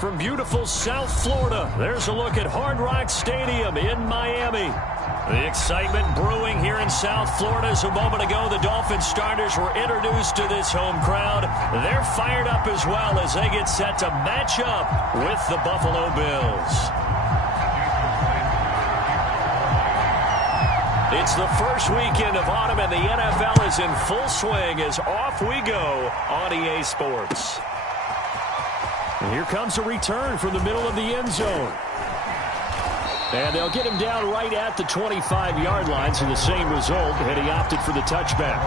from beautiful South Florida, there's a look at Hard Rock Stadium in Miami. The excitement brewing here in South Florida as a moment ago the Dolphins starters were introduced to this home crowd. They're fired up as well as they get set to match up with the Buffalo Bills. It's the first weekend of autumn and the NFL is in full swing as off we go on EA Sports. And here comes a return from the middle of the end zone. And they'll get him down right at the 25-yard line, so the same result, and he opted for the touchback.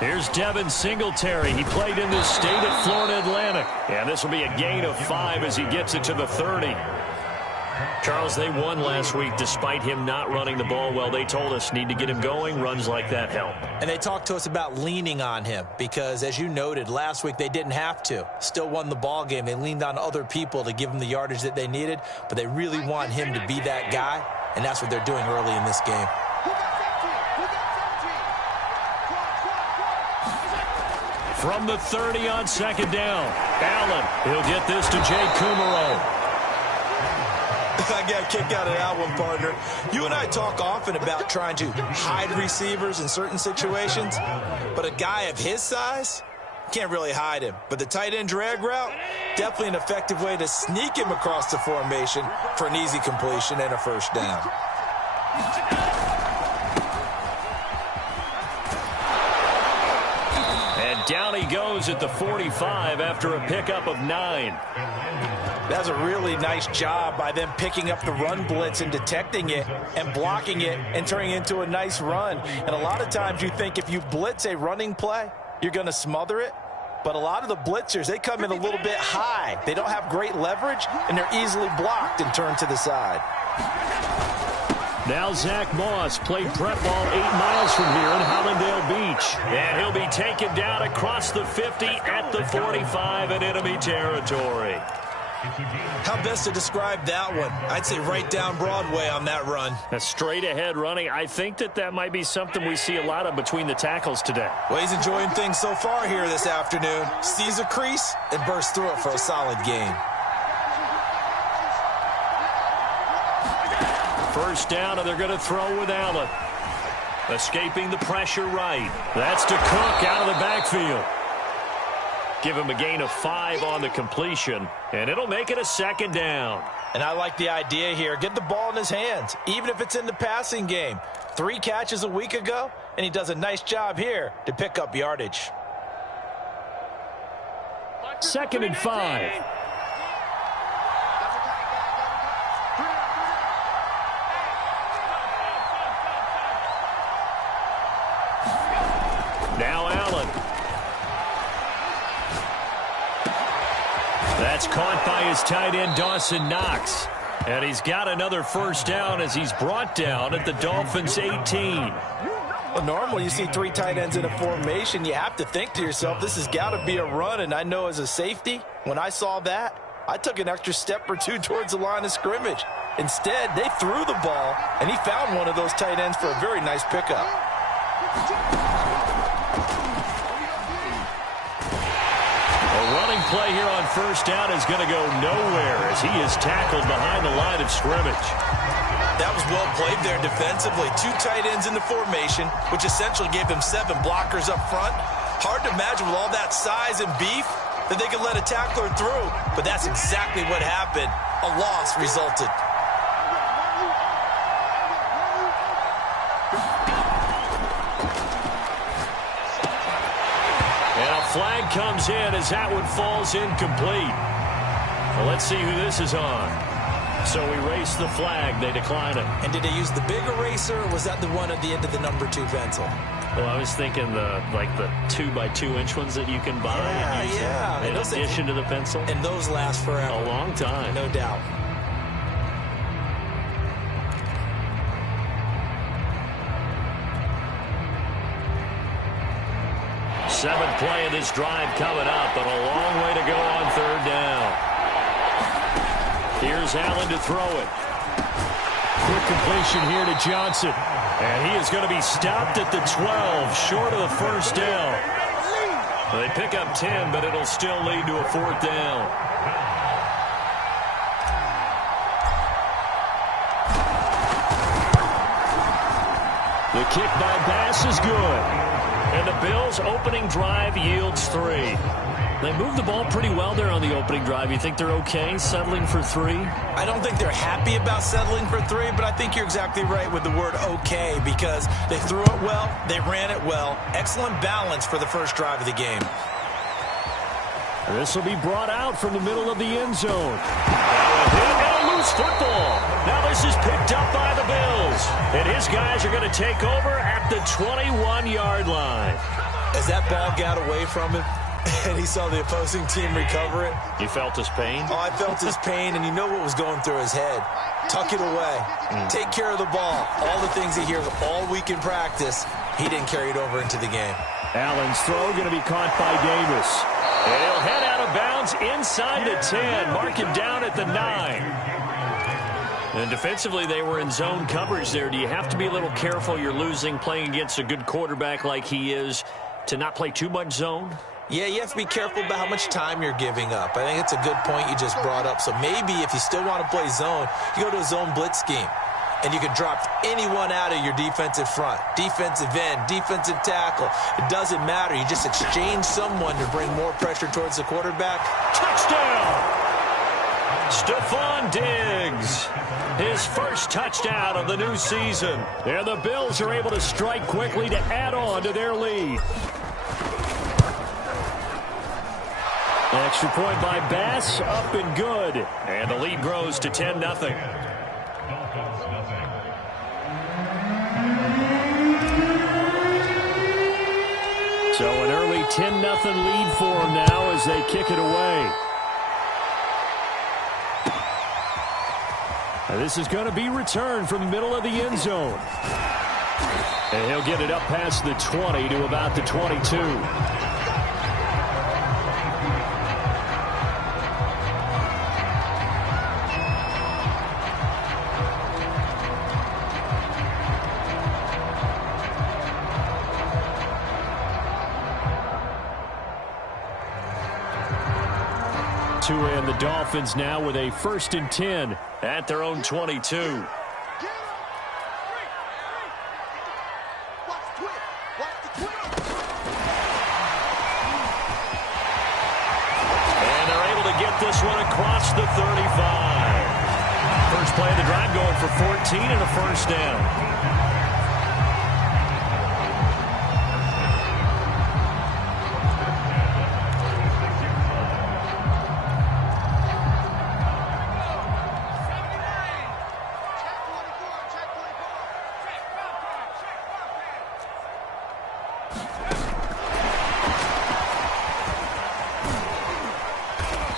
Here's Devin Singletary. He played in this state at Florida Atlantic. And this will be a gain of 5 as he gets it to the 30. Charles, they won last week despite him not running the ball well. They told us need to get him going. Runs like that help. And they talked to us about leaning on him because, as you noted, last week they didn't have to. Still won the ball game. They leaned on other people to give them the yardage that they needed, but they really want him to be that guy, and that's what they're doing early in this game. From the 30 on second down, Allen, he'll get this to Jay Kumaro. I got a kick out of that one, partner. You and I talk often about trying to hide receivers in certain situations, but a guy of his size can't really hide him. But the tight end drag route, definitely an effective way to sneak him across the formation for an easy completion and a first down. And down he goes at the 45 after a pickup of 9. That's a really nice job by them picking up the run blitz and detecting it and blocking it and turning it into a nice run. And a lot of times you think if you blitz a running play, you're going to smother it. But a lot of the blitzers, they come in a little bit high. They don't have great leverage, and they're easily blocked and turned to the side. Now Zach Moss played prep ball 8 miles from here in Hollandale Beach. And he'll be taken down across the 50 at the 45 in enemy territory. How best to describe that one? I'd say right down Broadway on that run. A straight ahead running. I think that might be something we see a lot of between the tackles today. Well, he's enjoying things so far here this afternoon. Sees a crease and bursts through it for a solid gain. First down, and they're going to throw with Allen. Escaping the pressure right. That's to Cook out of the backfield. Give him a gain of 5 on the completion, and it'll make it a second down. And I like the idea here. Get the ball in his hands, even if it's in the passing game. 3 catches a week ago, and he does a nice job here to pick up yardage. 2nd and 5. Now Allen. That's caught by his tight end, Dawson Knox. And he's got another first down as he's brought down at the Dolphins' 18. Well, normally you see 3 tight ends in a formation. You have to think to yourself, this has got to be a run. And I know as a safety, when I saw that, I took an extra step or 2 towards the line of scrimmage. Instead, they threw the ball, and he found one of those tight ends for a very nice pickup. Running play here on first down is going to go nowhere as he is tackled behind the line of scrimmage. That was well played there defensively. 2 tight ends in the formation, which essentially gave them 7 blockers up front. Hard to imagine with all that size and beef that they could let a tackler through, but that's exactly what happened. A loss resulted. Flag comes in as that one falls incomplete. Well, let's see who this is on. So we race the flag. They decline it. And did they use the big eraser, or was that the one at the end of the number 2 pencil? Well, I was thinking the 2x2-inch ones that you can buy. Yeah. In addition to the pencil. And those last forever. A long time. No doubt. Seventh play of this drive coming up, but a long way to go on third down. Here's Allen to throw it. Quick completion here to Johnson. And he is going to be stopped at the 12, short of the first down. They pick up 10, but it'll still lead to a 4th down. The kick by Bass is good. And the Bills' opening drive yields 3. They moved the ball pretty well there on the opening drive. You think they're okay settling for 3? I don't think they're happy about settling for 3, but I think you're exactly right with the word okay, because they threw it well, they ran it well. Excellent balance for the first drive of the game. This will be brought out from the middle of the end zone. And a loose football. Now this is picked up by the Bills. And his guys are going to take over at the 21-yard line. As that ball got away from him, and he saw the opposing team recover it. You felt his pain? Oh, I felt his pain, and you know what was going through his head. Tuck it away. Take care of the ball. All the things he hears all week in practice, he didn't carry it over into the game. Allen's throw going to be caught by Davis. And he'll head out of bounds inside the 10. Mark him down at the 9. And defensively, they were in zone coverage there. Do you have to be a little careful? You're losing playing against a good quarterback like he is to not play too much zone? Yeah, you have to be careful about how much time you're giving up. I think it's a good point you just brought up. So maybe if you still want to play zone, you go to a zone blitz scheme. And you can drop anyone out of your defensive front. Defensive end, defensive tackle. It doesn't matter. You just exchange someone to bring more pressure towards the quarterback. Touchdown! Stephon Diggs. His first touchdown of the new season. And the Bills are able to strike quickly to add on to their lead. Extra point by Bass, up and good. And the lead grows to 10-0. So an early 10-0 lead for them now as they kick it away. And this is going to be returned from the middle of the end zone. And he'll get it up past the 20 to about the 22. Tua and the Dolphins now with a 1st and 10 at their own 22. And they're able to get this one across the 35. First play of the drive going for 14 and a 1st down.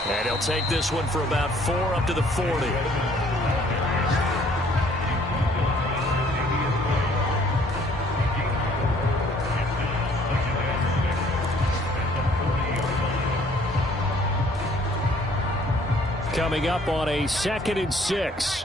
And he'll take this one for about 4 up to the 40. Coming up on a 2nd and 6.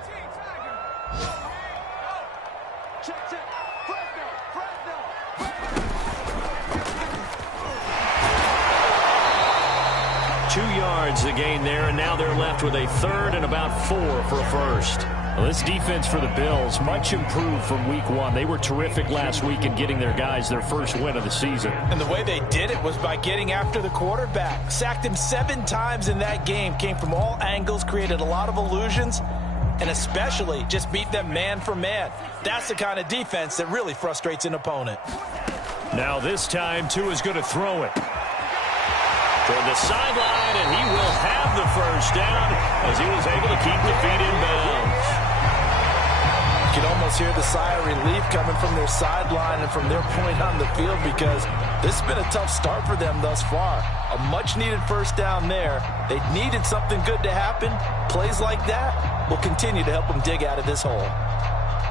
The gain there, and now they're left with a 3rd and about 4 for a 1st. Well, this defense for the Bills, much improved from week 1. They were terrific last week in getting their guys their first win of the season. And the way they did it was by getting after the quarterback. Sacked him 7 times in that game. Came from all angles, created a lot of illusions, and especially just beat them man for man. That's the kind of defense that really frustrates an opponent. Now this time, Tua's going to throw it. Toward the sideline, and he will have the 1st down as he was able to keep the feet in bounds. You can almost hear the sigh of relief coming from their sideline and from their point on the field, because this has been a tough start for them thus far. A much-needed 1st down there. They needed something good to happen. Plays like that will continue to help them dig out of this hole.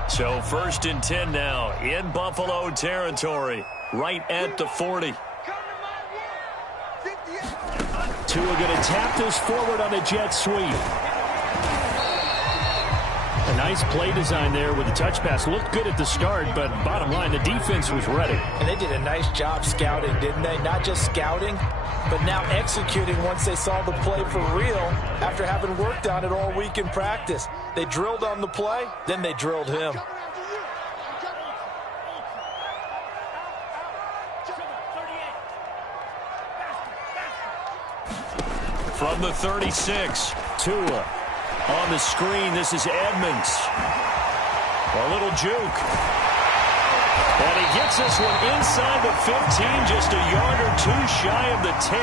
So 1st and 10 now in Buffalo territory, right at the 40. Tua going to tap this forward on the jet sweep. A nice play design there with the touch pass. Looked good at the start, but bottom line, the defense was ready. And they did a nice job scouting, didn't they? Not just scouting, but now executing once they saw the play for real after having worked on it all week in practice. They drilled on the play, then they drilled him. From the 36, Tua. On the screen, this is Edmonds. A little juke. And he gets this one inside the 15, just a yard or two shy of the 10.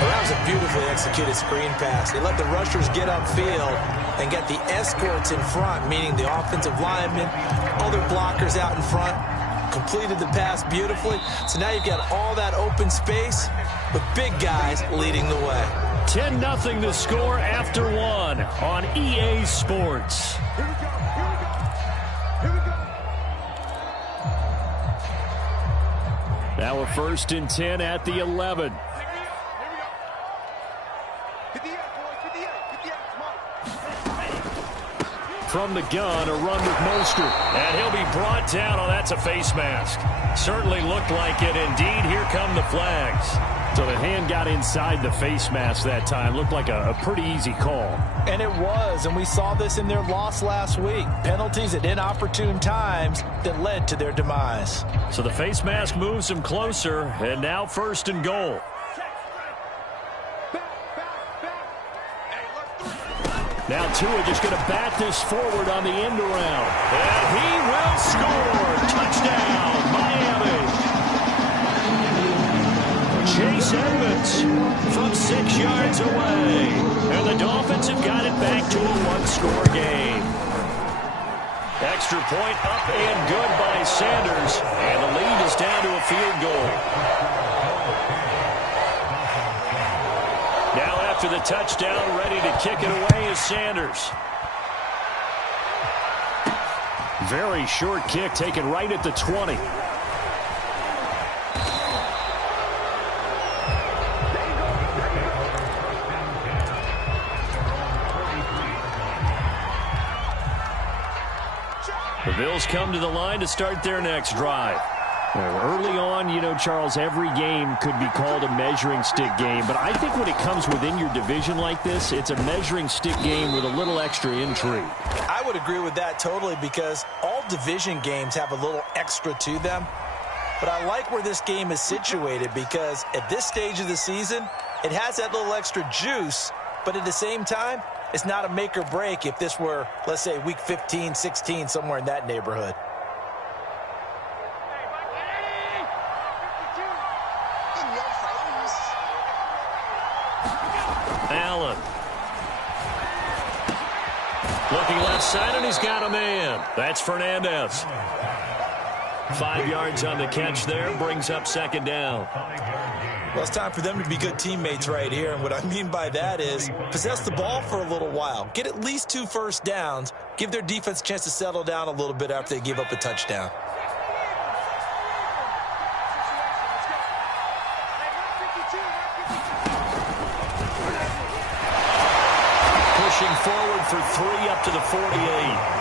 Well, that was a beautifully executed screen pass. They let the rushers get upfield and get the escorts in front, meaning the offensive linemen, other blockers out in front, completed the pass beautifully. So now you've got all that open space with big guys leading the way. 10-0 the score after one on EA Sports. Now a 1st and 10 at the 11. From the gun, a run with Mostert. And he'll be brought down. Oh, that's a face mask. Certainly looked like it. Indeed, here come the flags. So the hand got inside the face mask that time. Looked like a pretty easy call. And it was, and we saw this in their loss last week. Penalties at inopportune times that led to their demise. So the face mask moves him closer, and now 1st and goal. Now Tua just going to bat this forward on the end around. And he will score. Touchdown, Miami. Chase Edmonds from 6 yards away. And the Dolphins have got it back to a one-score game. Extra point up and good by Sanders. And the lead is down to a field goal. Now after the touchdown, ready to kick it away is Sanders. Very short kick taken right at the 20. The Bills come to the line to start their next drive. Early on, you know, Charles, every game could be called a measuring stick game. But I think when it comes within your division like this, it's a measuring stick game with a little extra intrigue. I would agree with that totally because all division games have a little extra to them. But I like where this game is situated because at this stage of the season, it has that little extra juice. But at the same time, it's not a make or break if this were, let's say, week 15, 16, somewhere in that neighborhood. Allen. Looking left side, and he's got a man. That's Fernandez. 5 yards on the catch there, brings up 2nd down. Well, it's time for them to be good teammates right here, and what I mean by that is possess the ball for a little while. Get at least 2 first downs. Give their defense a chance to settle down a little bit after they give up a touchdown. Pushing forward for 3 up to the 48.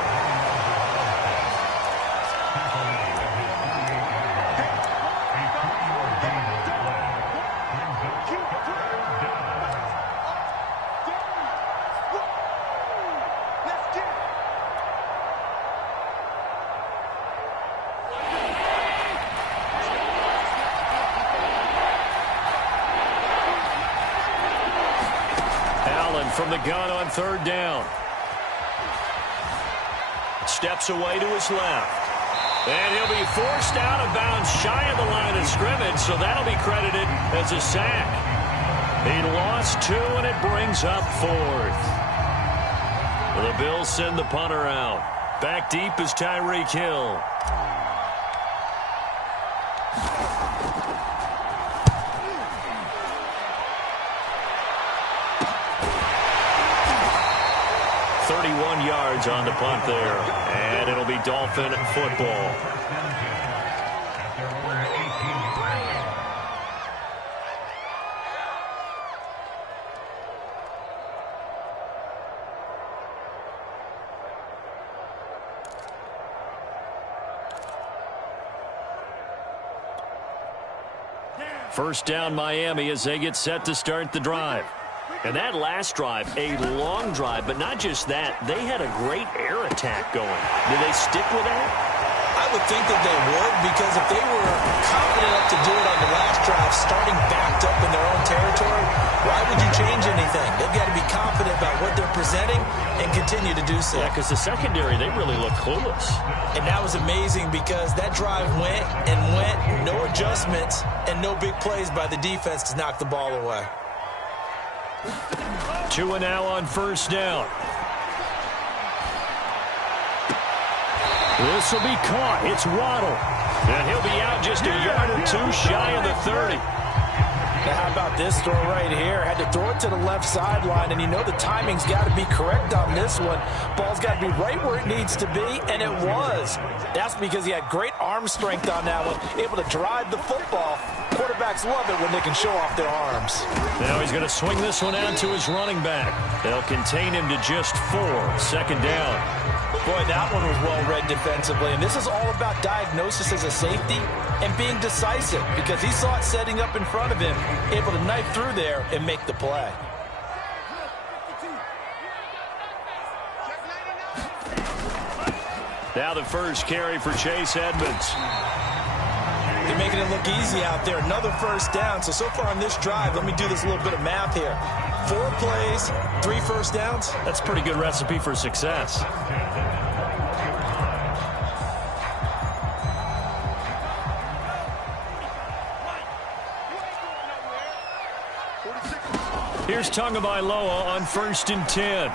From the gun on 3rd down. Steps away to his left. And he'll be forced out of bounds shy of the line of scrimmage, so that'll be credited as a sack. He lost 2, and it brings up 4th. The Bills send the punter out. Back deep is Tyreek Hill. Yards on the punt there, and it'll be Dolphin football. First down Miami as they get set to start the drive. And that last drive, a long drive, but not just that. They had a great air attack going. Did they stick with that? I would think that they would, because if they were confident enough to do it on the last drive, starting backed up in their own territory, why would you change anything? They've got to be confident about what they're presenting and continue to do so. Yeah, because the secondary, they really look clueless. And that was amazing, because that drive went and went, no adjustments, and no big plays by the defense to knock the ball away. 2 and now on first down. This will be caught. It's Waddle. And he'll be out just a yard or two shy of the 30. Now, how about this throw right here? Had to throw it to the left sideline, and you know the timing's got to be correct on this one. Ball's got to be right where it needs to be, and it was. That's because he had great arm strength on that one, able to drive the football. Quarterbacks love it when they can show off their arms. Now he's going to swing this one out to his running back. They'll contain him to just 4. Second down. Boy, that one was well read defensively, and this is all about diagnosis as a safety and being decisive, because he saw it setting up in front of him, able to knife through there and make the play. Now the first carry for Chase Edmonds. They're making it look easy out there. Another first down. So far on this drive, let me do this little bit of math here. 4 plays, 3 first downs. That's a pretty good recipe for success. Here's Tagovailoa on 1st and 10. And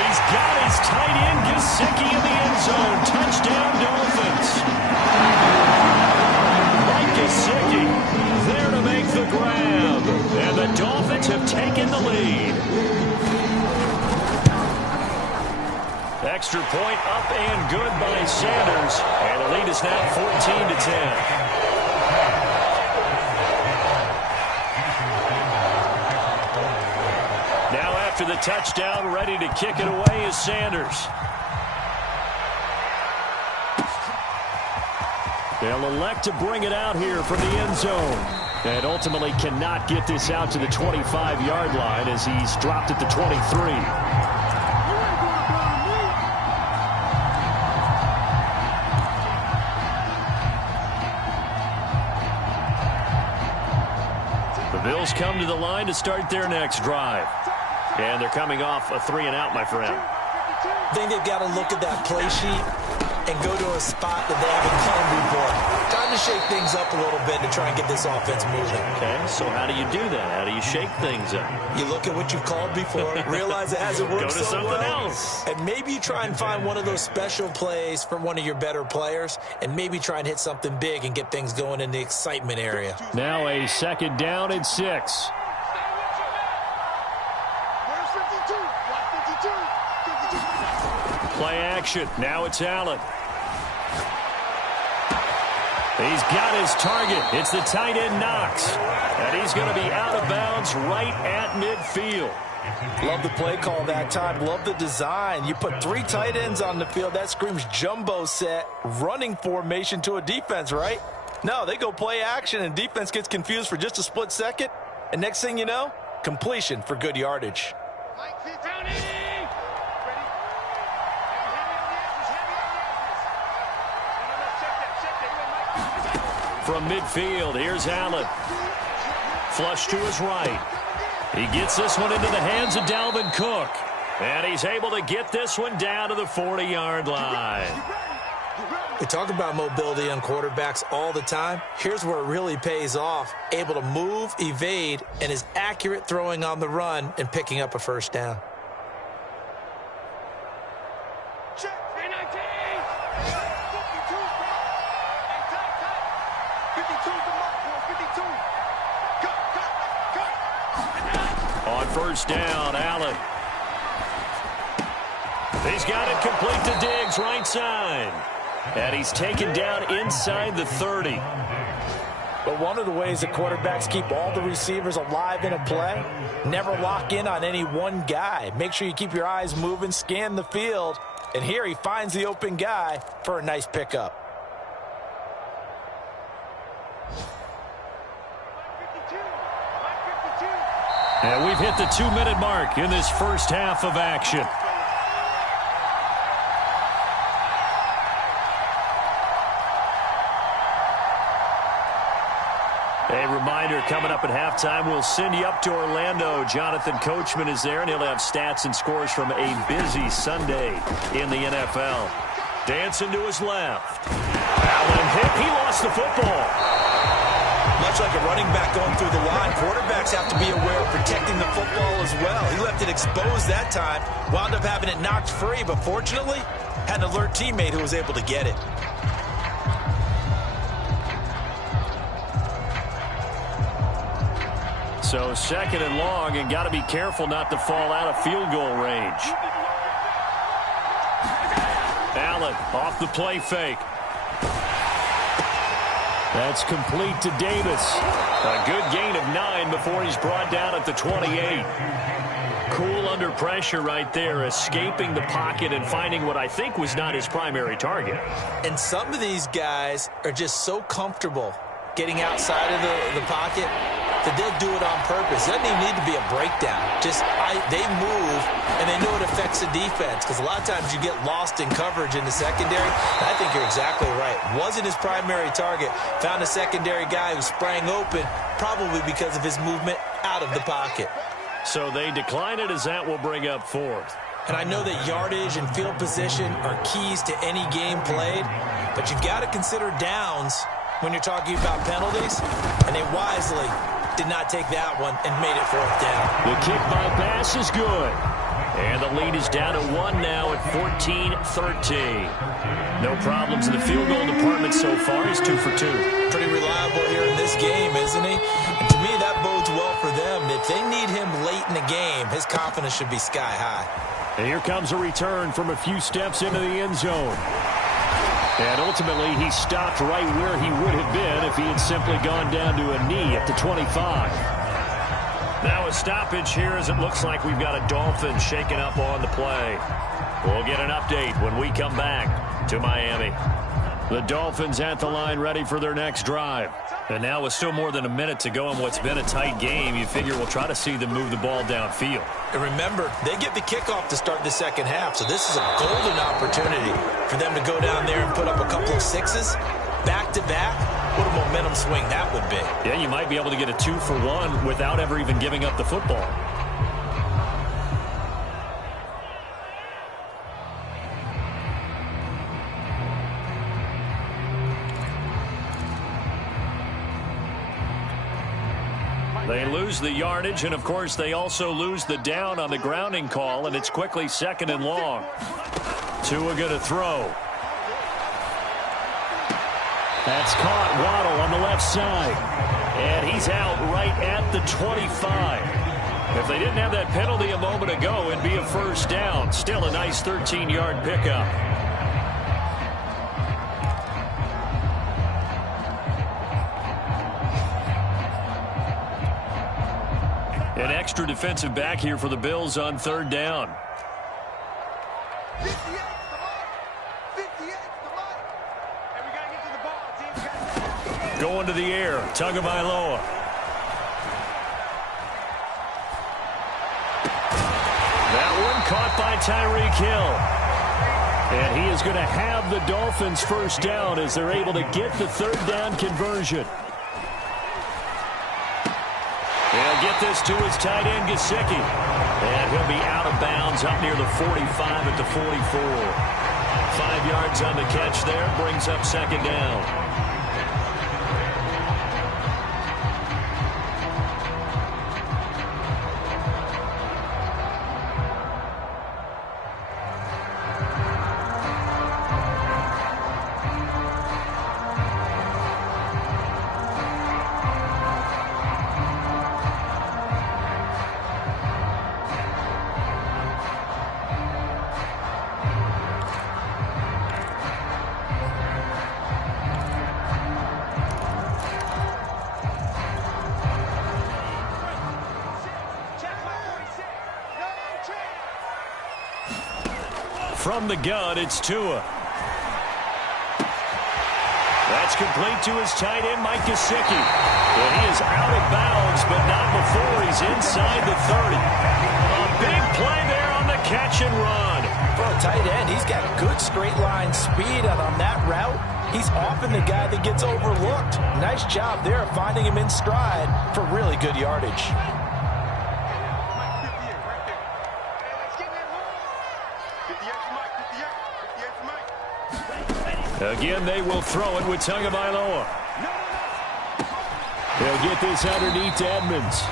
he's got his tight end Gesicki in the end zone. Touchdown, Dolphins. Mike Gesicki there to make the grab. And the Dolphins have taken the lead. Extra point up and good by Sanders. And the lead is now 14-10. After the touchdown, ready to kick it away is Sanders. They'll elect to bring it out here from the end zone. And ultimately cannot get this out to the 25-yard line as he's dropped at the 23. The Bills come to the line to start their next drive. And they're coming off a 3-and-out, my friend. I think they've got to look at that play sheet and go to a spot that they haven't done before. Time to shake things up a little bit to try and get this offense moving. Okay, so how do you do that? How do you shake things up? You look at what you've called before, realize it hasn't worked so well. Go to something else. And maybe you try and find one of those special plays for one of your better players, and maybe try and hit something big and get things going in the excitement area. Now a 2nd down and 6. Play action. Now it's Allen. He's got his target. It's the tight end Knox. And he's going to be out of bounds right at midfield. Love the play call that time. Love the design. You put 3 tight ends on the field. That screams jumbo set, running formation to a defense, right? No, they go play action, and defense gets confused for just a split second. And next thing you know, completion for good yardage. From midfield, here's Allen. Flush to his right. He gets this one into the hands of Dalvin Cook. And he's able to get this one down to the 40-yard line. We talk about mobility on quarterbacks all the time. Here's where it really pays off. Able to move, evade, and is accurate throwing on the run and picking up a first down. On first down, Allen. He's got it complete to Diggs, right side. And he's taken down inside the 30. But one of the ways that quarterbacks keep all the receivers alive in a play, never lock in on any one guy. Make sure you keep your eyes moving, scan the field. And here he finds the open guy for a nice pickup. And we've hit the 2-minute mark in this first half of action. A reminder, coming up at halftime, we'll send you up to Orlando. Jonathan Coachman is there, and he'll have stats and scores from a busy Sunday in the NFL. Dancing to his left. Allen hit. He lost the football. Much like a running back going through the line, quarterbacks have to be aware of protecting the football as well. He left it exposed that time, wound up having it knocked free, but fortunately, had an alert teammate who was able to get it. So 2nd and long, and got to be careful not to fall out of field goal range. Allen off the play fake. That's complete to Davis. A good gain of 9 before he's brought down at the 28. Cool under pressure right there, escaping the pocket and finding what I think was not his primary target. And some of these guys are just so comfortable getting outside of the pocket that they'll do it on purpose. It doesn't even need to be a breakdown. Just they move, and they know it affects the defense, because a lot of times you get lost in coverage in the secondary. And I think you're exactly right. Wasn't his primary target. Found a secondary guy who sprang open, probably because of his movement out of the pocket. So they decline it, as that will bring up 4th. And I know that yardage and field position are keys to any game played, but you've got to consider downs when you're talking about penalties, and they wisely did not take that one and made it 4th down. The kick by pass is good. And the lead is down to 1 now at 14-13. No problems in the field goal department so far. He's 2 for 2. Pretty reliable here in this game, isn't he? And to me, that bodes well for them. If they need him late in the game, his confidence should be sky high. And here comes a return from a few steps into the end zone. And ultimately, he stopped right where he would have been if he had simply gone down to a knee at the 25. Now a stoppage here, as it looks like we've got a Dolphin shaking up on the play. We'll get an update when we come back to Miami. The Dolphins at the line, ready for their next drive. And now with still more than a minute to go in what's been a tight game, you figure we'll try to see them move the ball downfield. And remember, they get the kickoff to start the second half, so this is a golden opportunity for them to go down there and put up a couple of 6s back-to-back. What a momentum swing that would be. Yeah, you might be able to get a 2-for-1 without ever even giving up the football. They lose the yardage, and of course they also lose the down on the grounding call, and it's quickly 2nd and long. Tua going to throw. That's caught. Waddle on the left side. And he's out right at the 25. If they didn't have that penalty a moment ago, it'd be a 1st down. Still a nice 13-yard pickup. An extra defensive back here for the Bills on 3rd down. Going to the air, Tagovailoa. That one caught by Tyreek Hill. And he is going to have the Dolphins 1st down as they're able to get the 3rd down conversion. He'll get this to his tight end, Gesicki. And he'll be out of bounds up near the 45 at the 44. 5 yards on the catch there, brings up 2nd down. From the gun, it's Tua. That's complete to his tight end, Mike Gesicki. And he is out of bounds inside the 30. A big play there on the catch and run. For a tight end, he's got good straight line speed, and on that route, he's often the guy that gets overlooked. Nice job there finding him in stride for really good yardage. Again, they will throw it with Tagovailoa. They'll get this underneath to Edmonds.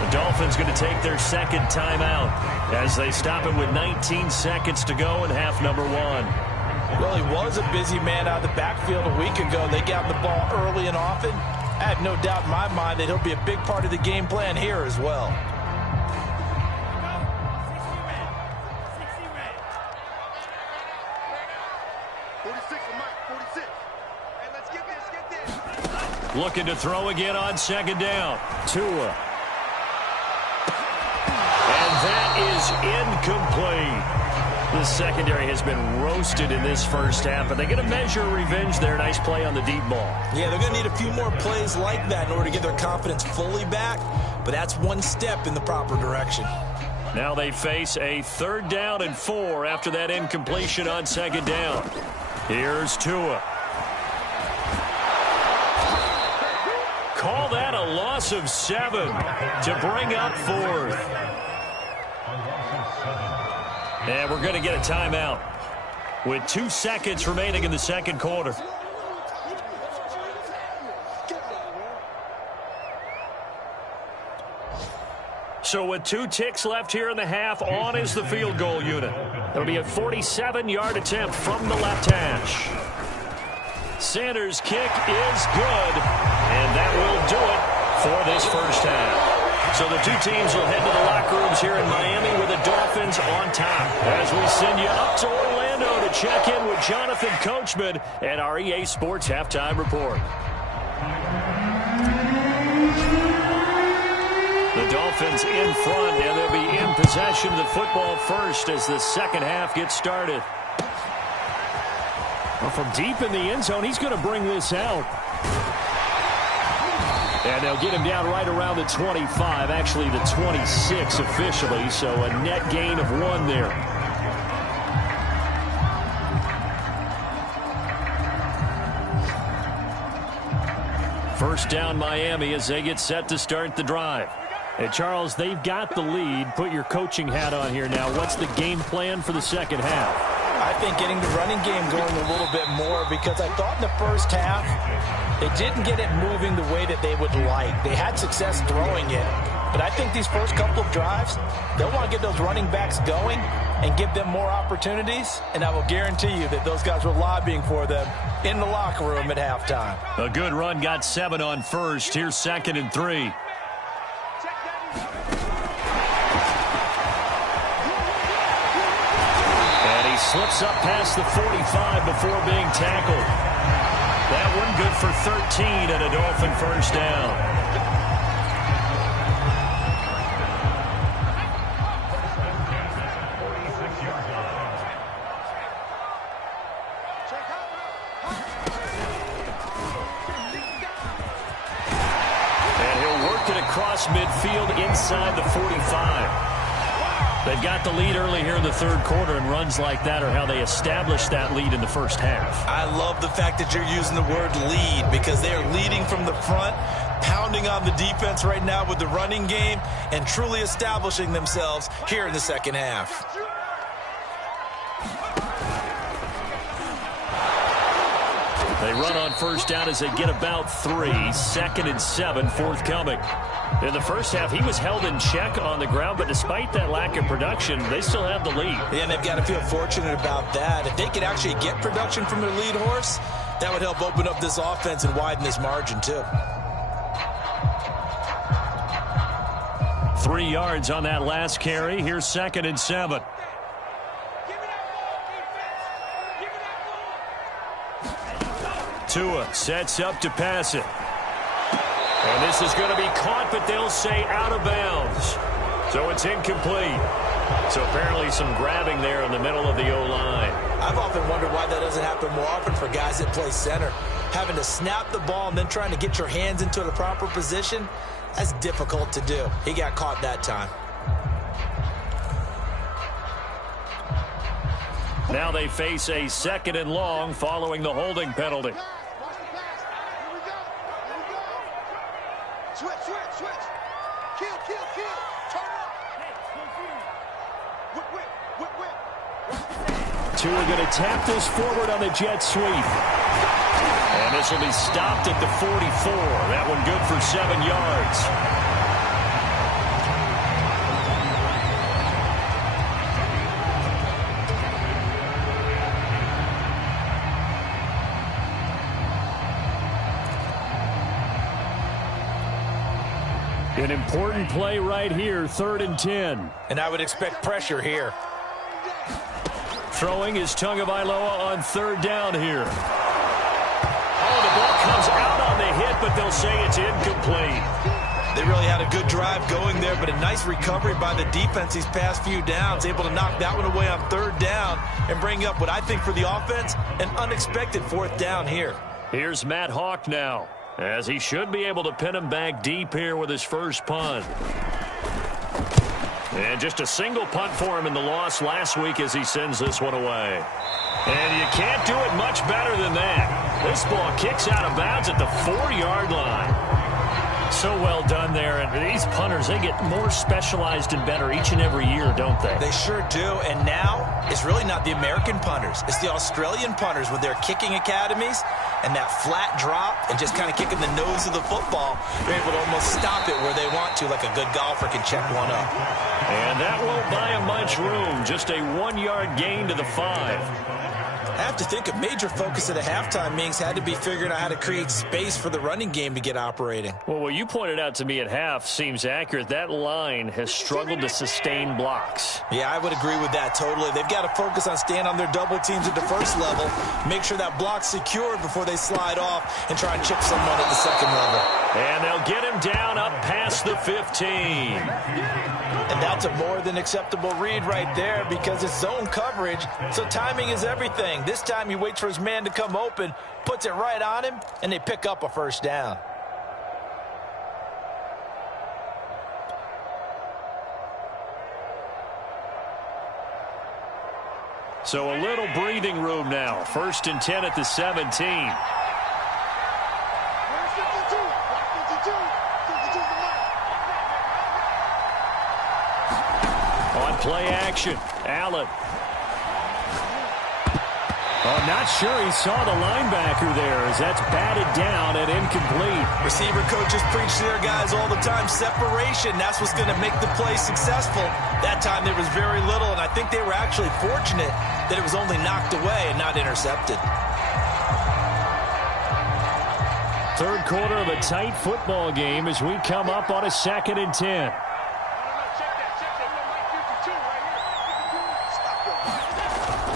The Dolphins going to take their second timeout as they stop it with 19 seconds to go in half number 1. Well, he was a busy man out of the backfield a week ago. They got the ball early and often. I have no doubt in my mind that he'll be a big part of the game plan here as well. Looking to throw again on second down. Tua. And that is incomplete. The secondary has been roasted in this first half, but they're going to measure revenge there. Nice play on the deep ball. Yeah, they're going to need a few more plays like that in order to get their confidence fully back, but that's one step in the proper direction. Now they face a 3rd down and 4 after that incompletion on second down. Here's Tua. Call that a loss of 7 to bring up 4th. And we're going to get a timeout with 2 seconds remaining in the second quarter. So with 2 ticks left here in the half, on is the field goal unit. It'll be a 47-yard attempt from the left hash. Sanders' kick is good, and that will do it for this first half. So the 2 teams will head to the locker rooms here in Miami with the Dolphins on top. As we send you up to Orlando to check in with Jonathan Coachman and our EA Sports Halftime Report. The Dolphins in front, and they'll be in possession of the football first as the second half gets started. Well, from deep in the end zone, he's going to bring this out. And they'll get him down right around the 25, actually the 26 officially, so a net gain of 1 there. First down Miami as they get set to start the drive. And Charles, they've got the lead. Put your coaching hat on here now. What's the game plan for the second half? I think getting the running game going a little bit more, because I thought in the first half they didn't get it moving the way that they would like. They had success throwing it, but I think these first couple of drives, they'll want to get those running backs going and give them more opportunities, and I will guarantee you that those guys were lobbying for them in the locker room at halftime. A good run, got 7 on first. Here's 2nd and 3. Slips up past the 45 before being tackled. That one good for 13 and a Dolphin first down. And he'll work it across midfield inside the 45. They've got the lead early here in the third quarter, and runs like that are how they establish that lead in the first half. I love the fact that you're using the word lead, because they are leading from the front, pounding on the defense right now with the running game, and truly establishing themselves here in the second half. They run on first down as they get about 3. 2nd and 7 forthcoming. In the first half, he was held in check on the ground, but despite that lack of production, they still have the lead. Yeah, and they've got to feel fortunate about that. If they could actually get production from their lead horse, that would help open up this offense and widen this margin, too. 3 yards on that last carry. Here's 2nd and 7. Tua sets up to pass it. And this is going to be caught, but they'll say out of bounds. So it's incomplete. So apparently some grabbing there in the middle of the O-line. I've often wondered why that doesn't happen more often for guys that play center. Having to snap the ball and then trying to get your hands into the proper position, That's difficult to do. He got caught that time. Now they face a 2nd and long following the holding penalty. Switch. Kill. Turn up. Whip. Two are going to tap this forward on the jet sweep. And this will be stopped at the 44. That one good for 7 yards. An important play right here, 3rd and 10. And I would expect pressure here. Throwing is Tagovailoa on 3rd down here. Oh, the ball comes out on the hit, but they'll say it's incomplete. They really had a good drive going there, but a nice recovery by the defense these past few downs, able to knock that one away on 3rd down and bring up what I think for the offense, an unexpected 4th down here. Here's Matt Hawk now, as he should be able to pin him back deep here with his first punt. And just a single punt for him in the loss last week as he sends this one away. And you can't do it much better than that. This ball kicks out of bounds at the 4-yard line. So well done there. And these punters, they get more specialized and better each and every year, don't they? They sure do. And now it's really not the American punters. It's the Australian punters with their kicking academies and that flat drop and just kind of kicking the nose of the football. They're able to almost stop it where they want to, like a good golfer can check one up. And that won't buy him much room. Just a 1-yard gain to the 5. I have to think a major focus at the halftime meetings had to be figuring out how to create space for the running game to get operating. Well, what you pointed out to me at half seems accurate. That line has struggled to sustain blocks. Yeah, I would agree with that totally. They've got to focus on staying on their double teams at the first level, make sure that block's secured before they slide off and try and chip someone at the second level. And they'll get him down up past the 15. And that's a more than acceptable read right there because it's zone coverage, so timing is everything. This time he waits for his man to come open, puts it right on him, and they pick up a 1st down. So a little breathing room now. 1st and 10 at the 17. On play action, Allen. Oh, not sure he saw the linebacker there as that's batted down and incomplete. Receiver coaches preach to their guys all the time. Separation, that's what's going to make the play successful. That time there was very little, and I think they were actually fortunate that it was only knocked away and not intercepted. 3rd quarter of a tight football game as we come up on a 2nd and 10.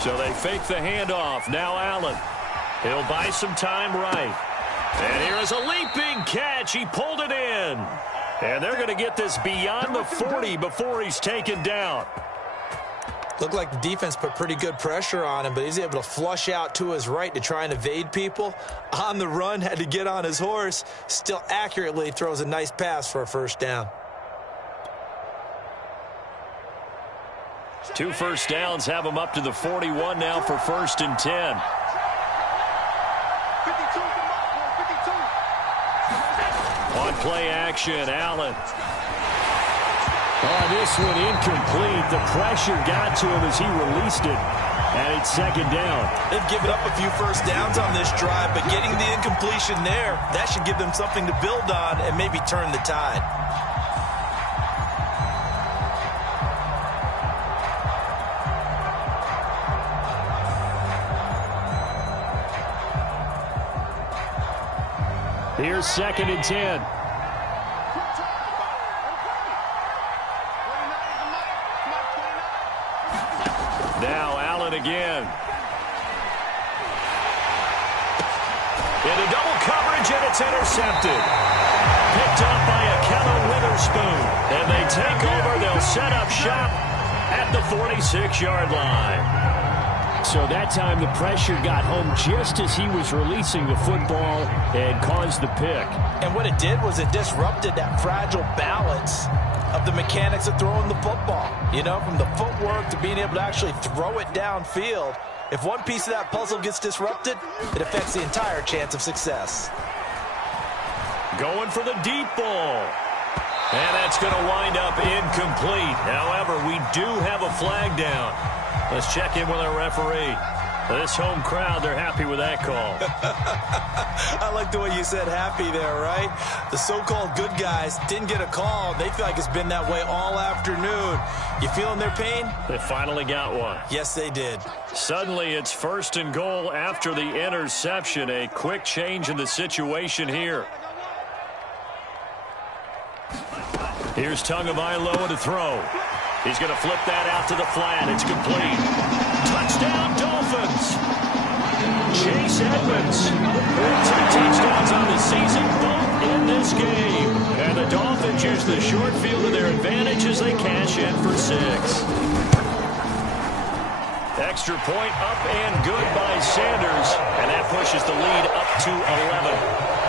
So they fake the handoff. Now Allen. He'll buy some time right. And here is a leaping catch. He pulled it in. And they're going to get this beyond the 40 before he's taken down. Looked like the defense put pretty good pressure on him, but he's able to flush out to his right to try and evade people. On the run, had to get on his horse. Still accurately throws a nice pass for a 1st down. 2 first downs have him up to the 41 now for 1st and 10. On play action, Allen. Oh, this one incomplete. The pressure got to him as he released it. And it's 2nd down. They've given up a few 1st downs on this drive, but getting the incompletion there, that should give them something to build on and maybe turn the tide. Here's 2nd and 10. Now Allen again. Into double coverage, and it's intercepted. Picked up by Akello Witherspoon. And they take over. They'll set up shop at the 46-yard line. So that time the pressure got home just as he was releasing the football and caused the pick. And what it did was it disrupted that fragile balance of the mechanics of throwing the football. You know, from the footwork to being able to actually throw it downfield. If one piece of that puzzle gets disrupted, it affects the entire chance of success. Going for the deep ball. And that's going to wind up incomplete. However, we do have a flag down. Let's check in with our referee. This home crowd, they're happy with that call. I like the way you said happy there, right? The so-called good guys didn't get a call. They feel like it's been that way all afternoon. You feeling their pain? They finally got one. Yes, they did. Suddenly, it's 1st and goal after the interception. A quick change in the situation here. Here's Tagovailoa to throw. He's going to flip that out to the flat. It's complete. Touchdown, Dolphins. Chase Edmonds. 2 touchdowns on the season, both in this game. And the Dolphins use the short field to their advantage as they cash in for 6. Extra point up and good by Sanders. And that pushes the lead up to 11.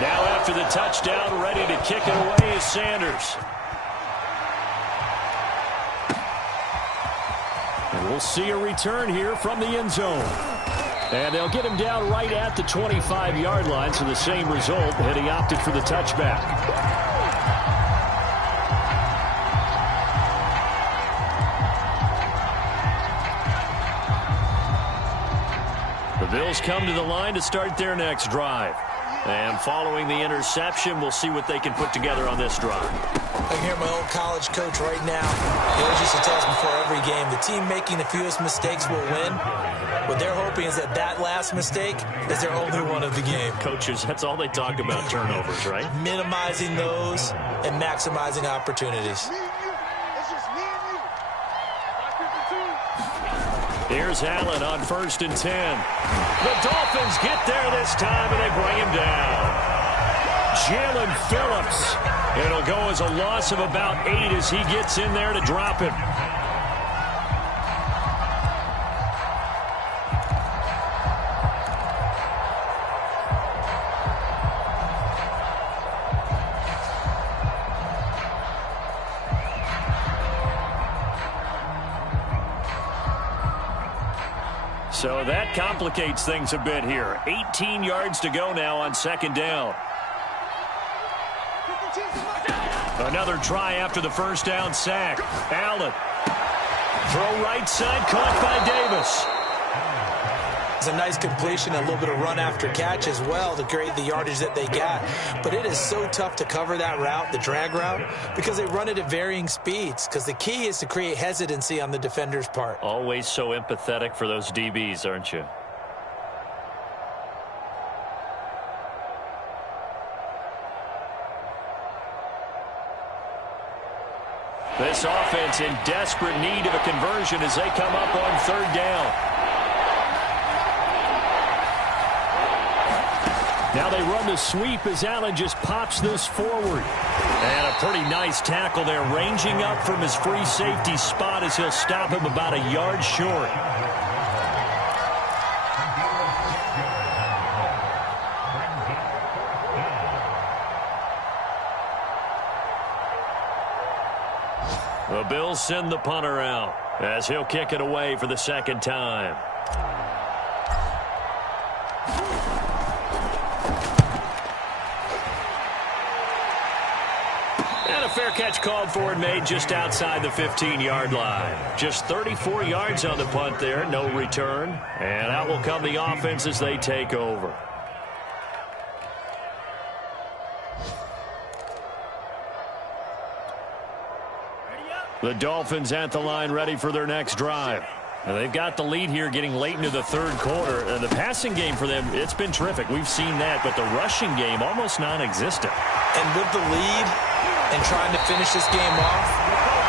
Now after the touchdown, ready to kick it away is Sanders. And we'll see a return here from the end zone. And they'll get him down right at the 25-yard line, so the same result, and he opted for the touchback. The Bills come to the line to start their next drive. And following the interception, we'll see what they can put together on this drive. I can hear my old college coach right now. He always used to tell us before every game, the team making the fewest mistakes will win. What they're hoping is that that last mistake is their only one of the game. Coaches, that's all they talk about, turnovers, right? Minimizing those and maximizing opportunities. Here's Allen on 1st and 10. The Dolphins get there this time, and they bring him down. Jalen Phillips. It'll go as a loss of about 8 as he gets in there to drop him. So that complicates things a bit here. 18 yards to go now on 2nd down. Another try after the 1st down sack. Allen. Throw right side, caught by Davis. It's a nice completion, a little bit of run after catch as well to create the yardage that they got. But it is so tough to cover that route, the drag route, because they run it at varying speeds. Because the key is to create hesitancy on the defender's part. Always so empathetic for those DBs, aren't you? This offense in desperate need of a conversion as they come up on 3rd down. Now they run the sweep as Allen just pops this forward. And a pretty nice tackle there, ranging up from his free safety spot as he'll stop him about a yard short. The Bills send the punter out as he'll kick it away for the 2nd time. And a fair catch called for and made just outside the 15-yard line. Just 34 yards on the punt there, no return. And out will come the offense as they take over. The Dolphins at the line ready for their next drive. Now they've got the lead here getting late into the 3rd quarter. The passing game for them, it's been terrific. We've seen that, but the rushing game almost non-existent. And with the lead and trying to finish this game off,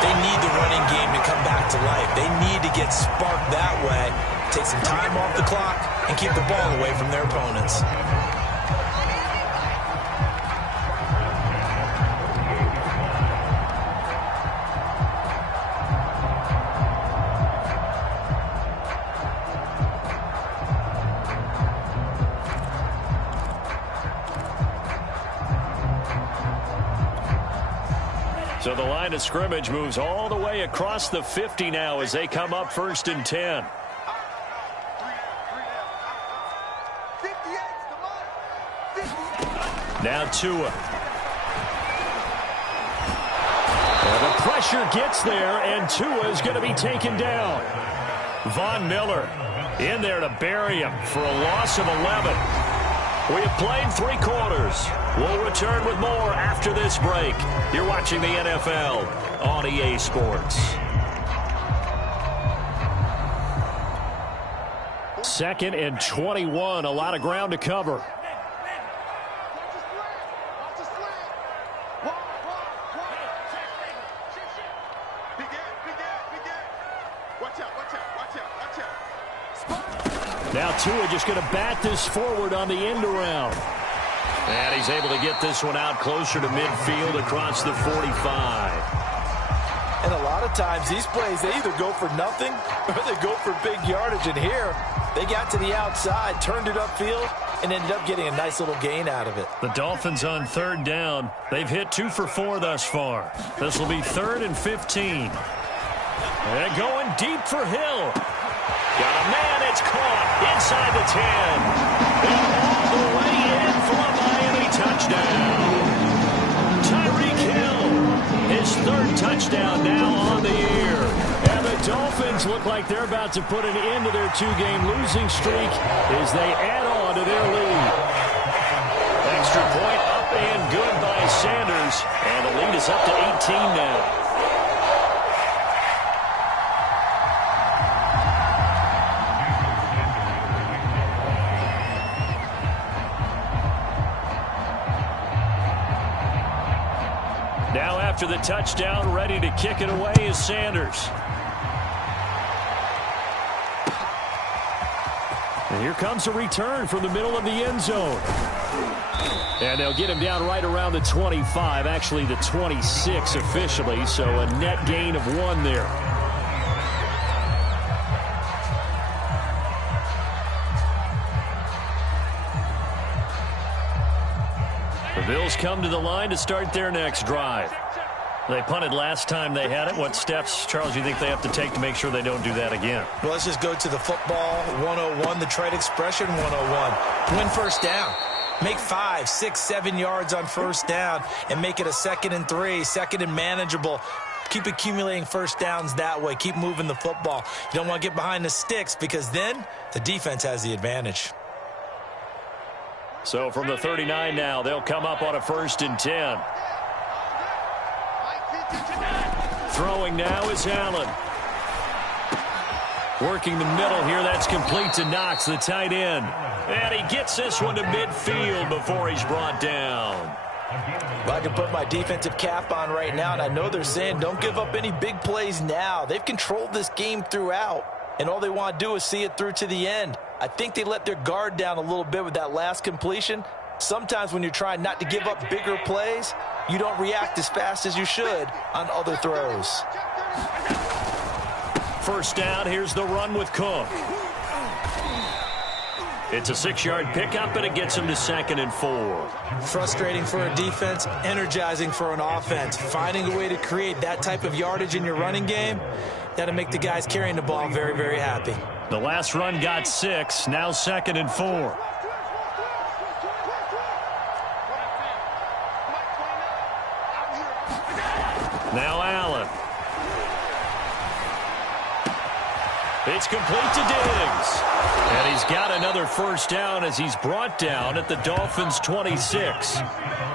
they need the running game to come back to life. They need to get sparked that way, take some time off the clock, and keep the ball away from their opponents. So the line of scrimmage moves all the way across the 50 now as they come up 1st and 10. Now Tua. And the pressure gets there, and Tua is going to be taken down. Von Miller in there to bury him for a loss of 11. We have played 3 quarters. We'll return with more after this break. You're watching the NFL on EA Sports. 2nd and 21. A lot of ground to cover. Now Tua just going to bat this forward on the end around. And he's able to get this one out closer to midfield across the 45. And a lot of times these plays, they either go for nothing or they go for big yardage. And here, they got to the outside, turned it upfield, and ended up getting a nice little gain out of it. The Dolphins on 3rd down. They've hit 2 for 4 thus far. This will be 3rd and 15. And going deep for Hill. Got a man, it's caught inside the 10. And all the way in for a Miami touchdown. Tyreek Hill, his 3rd touchdown now on the year. And the Dolphins look like they're about to put an end to their 2-game losing streak as they add on to their lead. Extra point up and good by Sanders. And the lead is up to 18 now. Now after the touchdown, ready to kick it away is Sanders. And here comes a return from the middle of the end zone. And they'll get him down right around the 25, actually the 26 officially, so a net gain of 1 there. The Bills come to the line to start their next drive. They punted last time they had it. What steps, Charles, do you think they have to take to make sure they don't do that again? Well, let's just go to the football 101, the trade expression 101. Win 1st down. Make 5, 6, 7 yards on 1st down and make it a 2nd and 3, 2nd and manageable. Keep accumulating 1st downs that way. Keep moving the football. You don't want to get behind the sticks because then the defense has the advantage. So from the 39 now, they'll come up on a 1st and 10. Throwing now is Allen. Working the middle here. That's complete to Knox, the tight end. And he gets this one to midfield before he's brought down. Well, I can put my defensive cap on right now, and I know they're saying don't give up any big plays now. They've controlled this game throughout, and all they want to do is see it through to the end. I think they let their guard down a little bit with that last completion. Sometimes when you're trying not to give up bigger plays, you don't react as fast as you should on other throws. 1st down, here's the run with Cook. It's a 6-yard pickup, and it gets him to 2nd and 4. Frustrating for a defense, energizing for an offense. Finding a way to create that type of yardage in your running game, that'll make the guys carrying the ball very, very happy. The last run got 6, now 2nd and 4. Now Allen. It's complete to Diggs. And he's got another 1st down as he's brought down at the Dolphins' 26.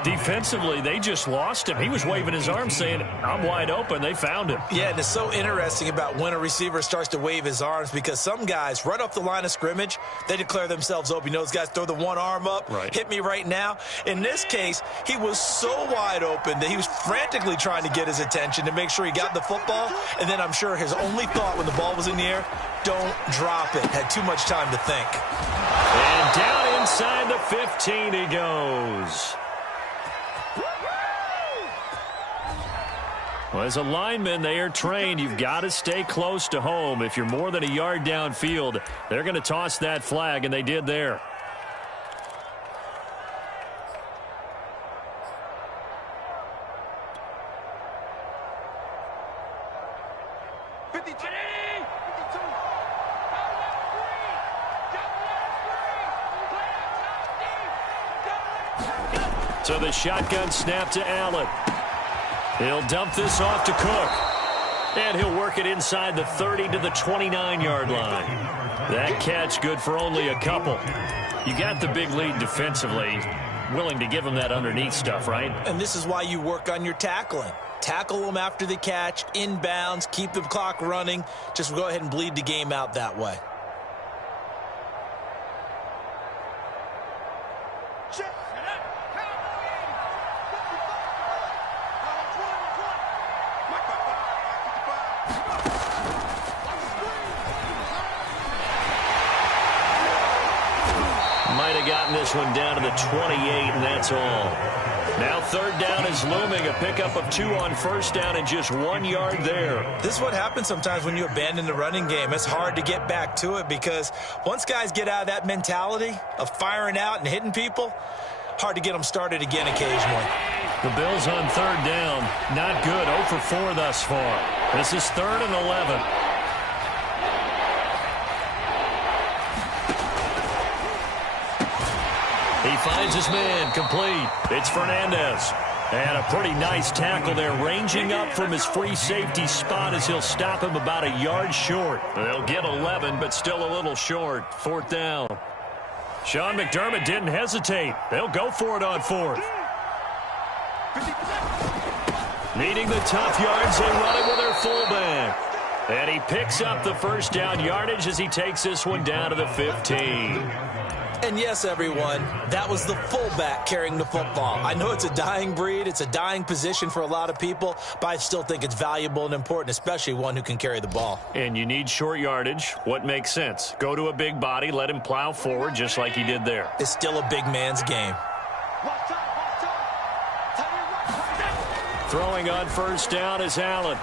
Defensively, they just lost him. He was waving his arms saying, I'm wide open. They found him. Yeah, and it's so interesting about when a receiver starts to wave his arms because some guys, right off the line of scrimmage, they declare themselves open. You know, those guys throw the one arm up, right. Hit me right now. In this case, he was so wide open that he was frantically trying to get his attention to make sure he got the football. And then I'm sure his only thought when the ball was in the air, don't drop it. Had too much time to think. And down inside the 15 he goes. Well, as a lineman, they are trained. You've got to stay close to home. If you're more than a yard downfield, they're going to toss that flag, and they did there. So the shotgun snap to Allen. He'll dump this off to Cook. And he'll work it inside the 30 to the 29-yard line. That catch good for only a couple. You got the big lead defensively. Willing to give him that underneath stuff, right? And this is why you work on your tackling. Tackle them after the catch, inbounds, keep the clock running. Just go ahead and bleed the game out that way. Might have gotten this one down to the 28, and that's all. Now third down is looming. A pickup of 2 on first down and just 1 yard there. This is what happens sometimes when you abandon the running game. It's hard to get back to it because once guys get out of that mentality of firing out and hitting people, hard to get them started again occasionally. The Bills on third down. Not good. 0 for 4 thus far. This is 3rd and 11. He finds his man, complete. It's Fernandez. And a pretty nice tackle there, ranging up from his free safety spot as he'll stop him about a yard short. They'll get 11, but still a little short. 4th down. Sean McDermott didn't hesitate. They'll go for it on 4th. Needing the tough yards, they run it with their fullback. And he picks up the first down yardage as he takes this one down to the 15. And yes, everyone, that was the fullback carrying the football. I know it's a dying breed. It's a dying position for a lot of people, but I still think it's valuable and important, especially one who can carry the ball. And you need short yardage. What makes sense? Go to a big body, let him plow forward just like he did there. It's still a big man's game. Throwing on first down is Allen.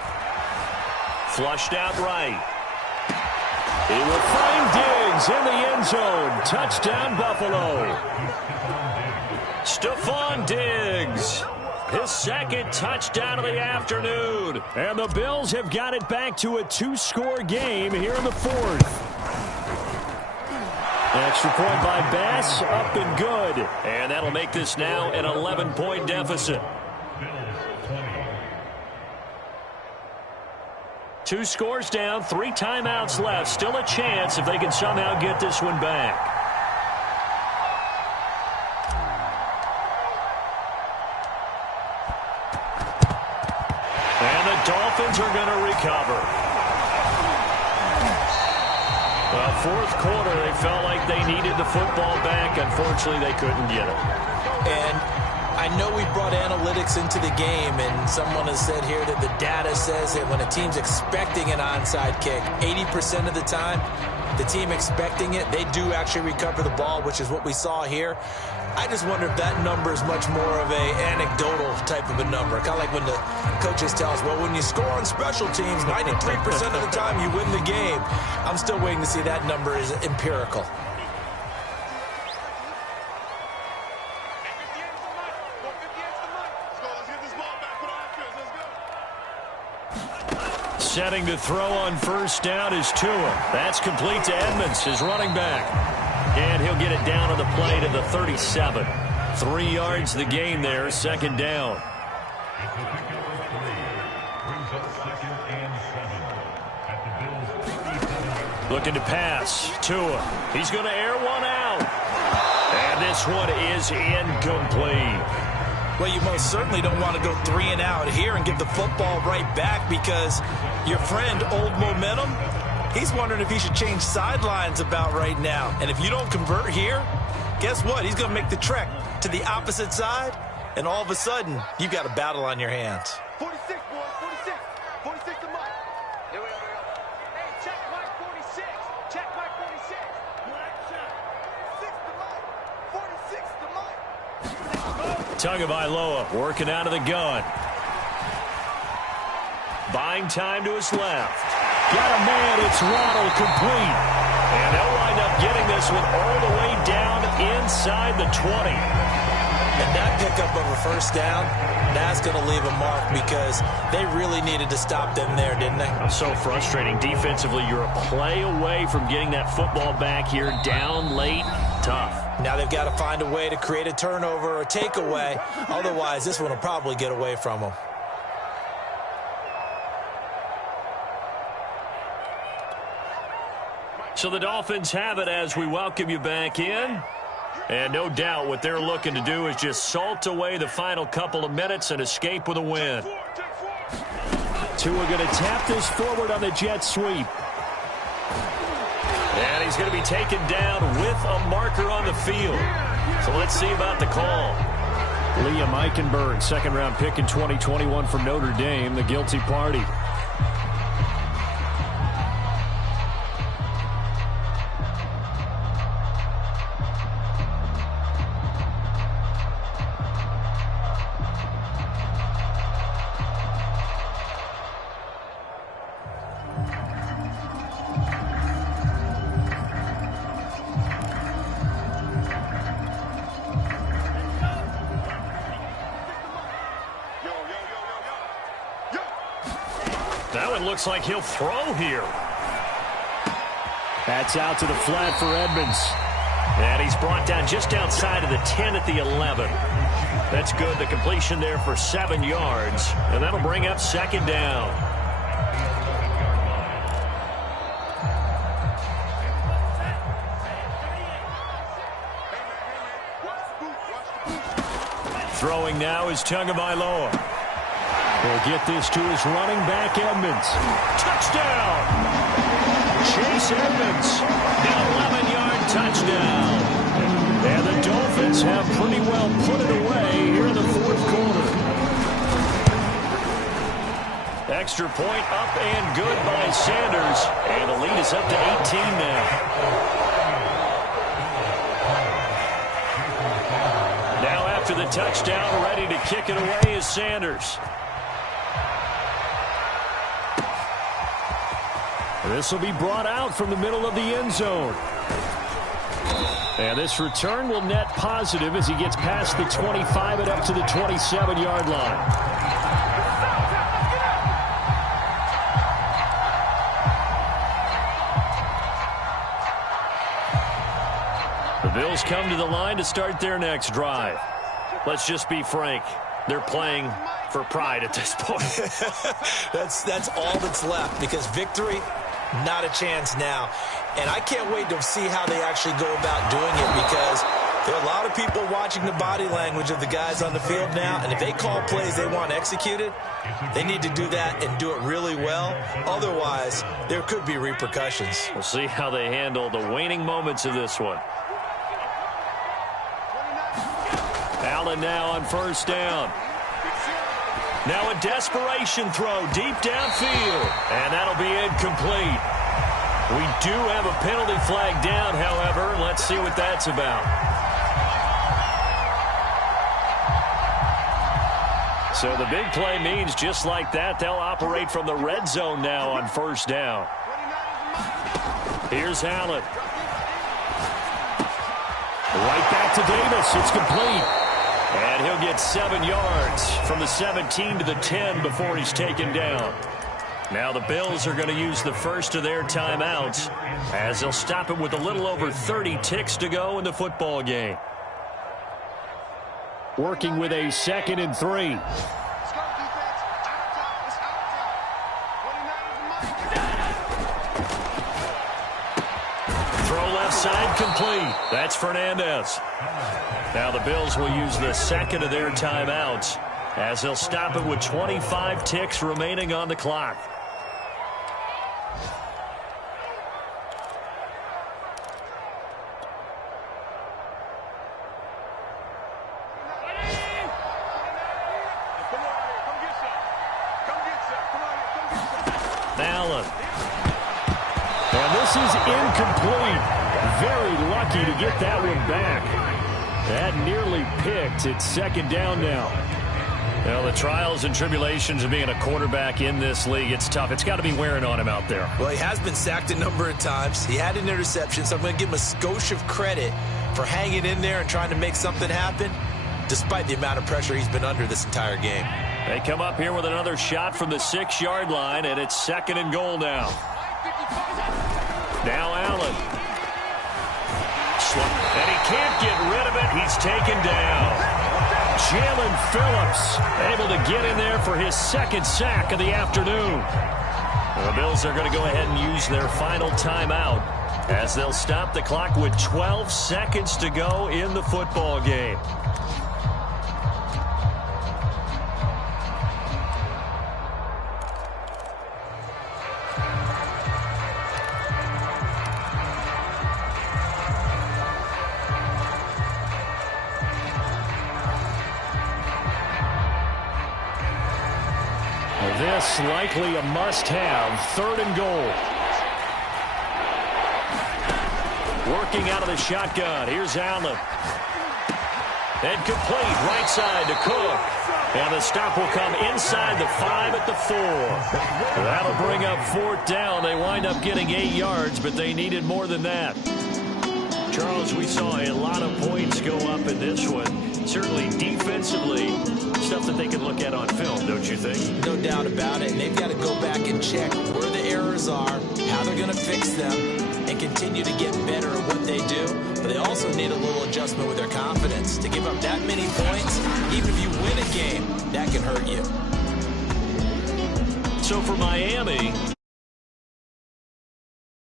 Flushed out right. He will find Diggs in the end zone. Touchdown, Buffalo. Stephon Diggs. His second touchdown of the afternoon. And the Bills have got it back to a 2-score game here in the 4th. Extra point by Bass, up and good. And that'll make this now an 11-point deficit. 2 scores down, 3 timeouts left. Still a chance if they can somehow get this one back. And the Dolphins are going to recover. Well, 4th quarter, they felt like they needed the football back. Unfortunately, they couldn't get it. And I know we brought analytics into the game, and someone has said here that the data says that when a team's expecting an onside kick, 80% of the time, the team expecting it, they do actually recover the ball, which is what we saw here. I just wonder if that number is much more of a anecdotal type of a number. Kind of like when the coaches tell us, well, when you score on special teams, 93% of the time you win the game. I'm still waiting to see that number is empirical. Setting to throw on first down is Tua. That's complete to Edmonds, his running back. And he'll get it down on the play to the 37. 3 yards the gain there, 2nd down. Looking to pass. Tua. He's going to air one out. And this one is incomplete. Well, you most certainly don't want to go 3 and out here and give the football right back because your friend, Old Momentum, he's wondering if he should change sidelines about right now. And if you don't convert here, guess what? He's going to make the trek to the opposite side, and all of a sudden, you've got a battle on your hands. 46, boys, 46. 46 to Mike. Here we go. Hey, check Mike 46. Check Mike 46. Black shot. 46 to Mike. 46 to Mike. Tagovailoa working out of the gun. Buying time to his left. Got a man, it's Waddle, complete. And they'll wind up getting this one all the way down inside the 20. And that pickup of a first down, that's going to leave a mark because they really needed to stop them there, didn't they? So frustrating. Defensively, you're a play away from getting that football back here. Down late, tough. Now they've got to find a way to create a turnover or takeaway. Otherwise, this one will probably get away from them. So the Dolphins have it as we welcome you back in. And no doubt what they're looking to do is just salt away the final couple of minutes and escape with a win. Tua going to tap this forward on the jet sweep. And he's going to be taken down with a marker on the field. So let's see about the call. Liam Eichenberg, second-round pick in 2021 from Notre Dame, the guilty party. That one looks like he'll throw here. That's out to the flat for Edmonds. And he's brought down just outside of the 10 at the 11. That's good. The completion there for 7 yards. And that'll bring up second down. Throwing now is Tagovailoa. He'll get this to his running back, Edmonds. Touchdown! Chase Edmonds, an 11-yard touchdown. And the Dolphins have pretty well put it away here in the fourth quarter. Extra point up and good by Sanders. And the lead is up to 18 now. Now after the touchdown, ready to kick it away is Sanders. This will be brought out from the middle of the end zone. And this return will net positive as he gets past the 25 and up to the 27-yard line. The Bills come to the line to start their next drive. Let's just be frank. They're playing for pride at this point. That's all that's left because victory, not a chance now. And I can't wait to see how they actually go about doing it because there are a lot of people watching the body language of the guys on the field now. And if they call plays they want executed, they need to do that and do it really well. Otherwise, there could be repercussions. We'll see how they handle the waning moments of this one. Allen now on first down. Now a desperation throw deep downfield. And that'll be incomplete. We do have a penalty flag down, however. Let's see what that's about. So the big play means just like that, they'll operate from the red zone now on first down. Here's Allen. Right back to Davis. It's complete. And he'll get 7 yards from the 17 to the 10 before he's taken down. Now the Bills are going to use the first of their timeouts as they'll stop him with a little over 30 ticks to go in the football game. Working with a 2nd and 3. Throw left side complete. That's Fernandez. Now the Bills will use the 2nd of their timeouts as they'll stop it with 25 ticks remaining on the clock. Allen. And this is incomplete. Very lucky to get that one back. That nearly picked. It's 2nd down now. Well, the trials and tribulations of being a quarterback in this league, it's tough. It's got to be wearing on him out there. Well, he has been sacked a number of times. He had an interception, so I'm going to give him a skosh of credit for hanging in there and trying to make something happen. despite the amount of pressure he's been under this entire game. They come up here with another shot from the 6-yard line, and it's 2nd and goal now. Now Allen. And he can't get rid of it. He's taken down. Jalen Phillips able to get in there for his 2nd sack of the afternoon. The Bills are going to go ahead and use their final timeout as they'll stop the clock with 12 seconds to go in the football game. This likely a must-have. 3rd and goal. Working out of the shotgun. Here's Allen. And complete right side to Cook. And the stop will come inside the 5 at the 4. That'll bring up 4th down. They wind up getting 8 yards, but they needed more than that. Charles, we saw a lot of points go up in this one. Certainly defensively, stuff that they can look at on film, don't you think? No doubt about it. And they've got to go back and check where the errors are, how they're going to fix them, and continue to get better at what they do. But they also need a little adjustment with their confidence. To give up that many points, even if you win a game, that can hurt you. So for Miami,